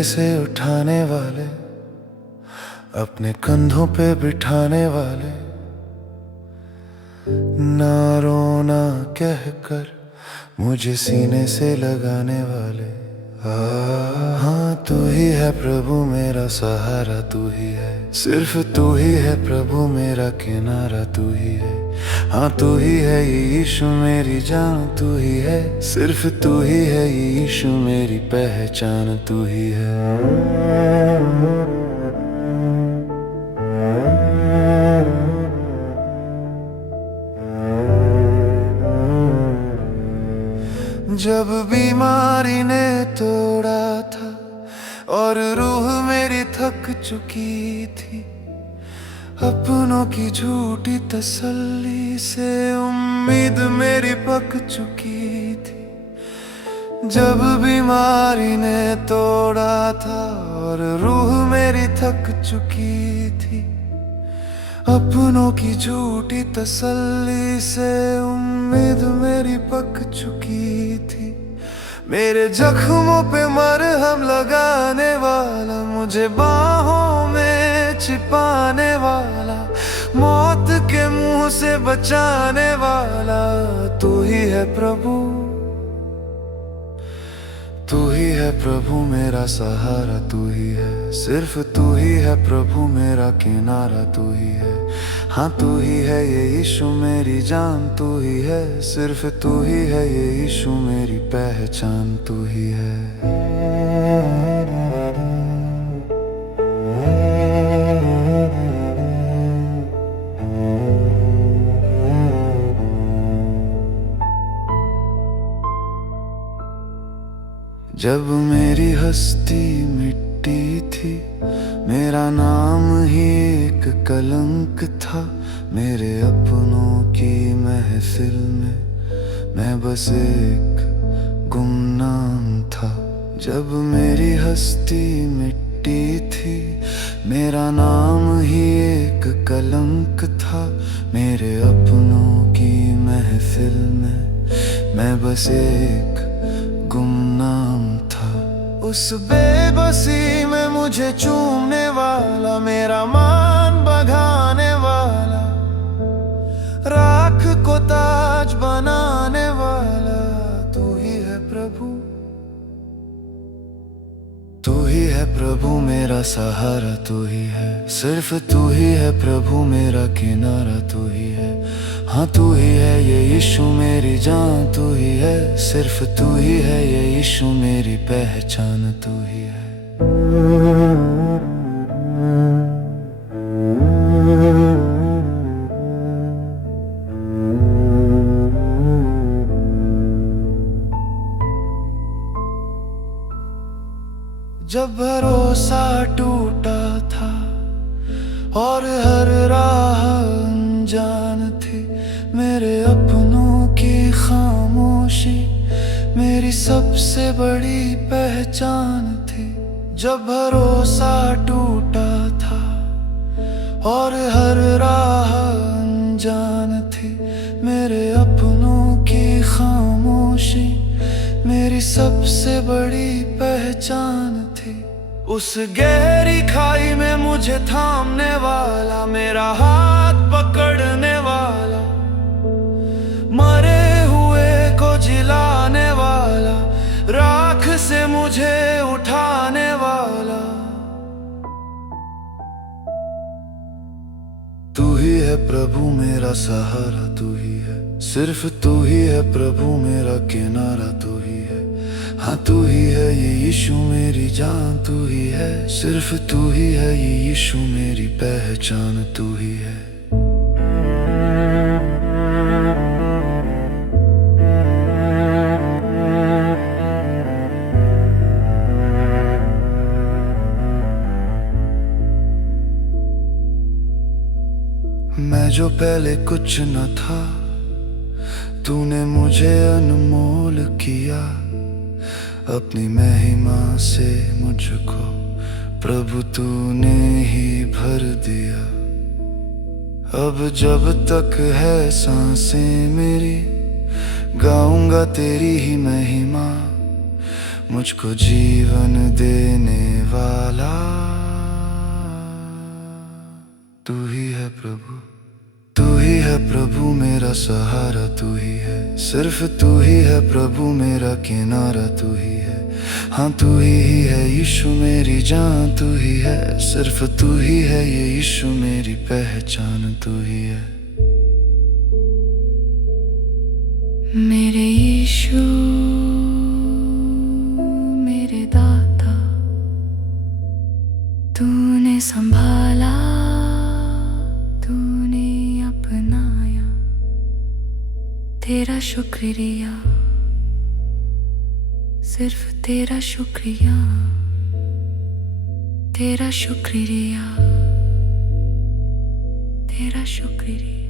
सीने से उठाने वाले, अपने कंधों पे बिठाने वाले, ना रोना कहकर मुझे सीने से लगाने वाले। हाँ तू ही है प्रभु मेरा सहारा, तू ही है, सिर्फ तू ही है प्रभु मेरा किनारा, तू ही है। हाँ तू ही है यीशु मेरी जान, तू ही है, सिर्फ तू ही है यीशु मेरी पहचान, तू ही है। जब बीमारी ने तोड़ा था और रूह मेरी थक चुकी थी, अपनों की झूठी तसल्ली से उम्मीद मेरी पक चुकी थी। जब बीमारी ने तोड़ा था और रूह मेरी थक चुकी थी, अपनों की झूठी तसल्ली से उम्मीद मेरी पक चुकी थी। मेरे जख्मों पे मरहम लगाने वाला, मुझे बाहों में छिपाने वाला, मौत के मुंह से बचाने वाला, तू ही है प्रभु, तू ही है प्रभु मेरा सहारा, तू ही है, सिर्फ तू ही है प्रभु मेरा किनारा, तू ही है। हाँ तू ही है ये यीशु मेरी जान, तू ही है, सिर्फ तू ही है ये यीशु मेरी पहचान, तू ही है। जब मेरी हस्ती मिट्टी थी, मेरा नाम ही एक कलंक था, मेरे अपनों की महफिल में मैं बस एक गुमनाम था। जब मेरी हस्ती मिट्टी थी, मेरा नाम ही एक कलंक था, मेरे अपनों की महफिल में मैं बस एक गुमनाम था। उस बेबसी में मुझे चूमने वाला, मेरा मान बघाने वाला, राख को ताज बनाने वाला, तू ही है प्रभु, तू ही है प्रभु मेरा सहारा, तू ही है, सिर्फ तू ही है प्रभु मेरा किनारा, तू ही है। हाँ तू ही है ये यीशु मेरी जान, तू ही है, सिर्फ तू ही है ये यीशु मेरी पहचान, तू ही है। जब भरोसा टूटा था और हर राह अनजान थी, मेरे अपनों की खामोशी मेरी सबसे बड़ी पहचान थी। जब भरोसा टूटा था और हर राह अनजान थी, मेरे अपनों की खामोशी मेरी सबसे बड़ी पहचान थी। उस गहरी खाई में मुझे थामने वाला, मेरा हाथ पकड़ने वाला, मरे हुए को जिलाने वाला, राख से मुझे उठाने वाला, तू ही है प्रभु मेरा सहारा, तू ही है, सिर्फ तू ही है प्रभु मेरा किनारा, तू ही है। हाँ तू ही है ये यीशु मेरी जान, तू ही है, सिर्फ तू ही है ये यीशु मेरी पहचान, तू ही है। मैं जो पहले कुछ न था, तूने मुझे अनमोल किया, अपनी महिमा से मुझको प्रभु तूने ही भर दिया। अब जब तक है सांसें मेरी, गाऊंगा तेरी ही महिमा, मुझको जीवन देने वाला तू ही है प्रभु। तू ही है प्रभु मेरा सहारा, तू ही है, सिर्फ तू ही है प्रभु मेरा किनारा, तू ही है। हाँ तू ही है यीशु मेरी जान, तू ही है, सिर्फ तू ही है ये यीशु मेरी पहचान, तू ही है। मेरे यीशु मेरे दाता, तूने संभाला, तूने अपनाया, तेरा शुक्रिया, सिर्फ तेरा शुक्रिया, तेरा शुक्रिया, तेरा शुक्रिया।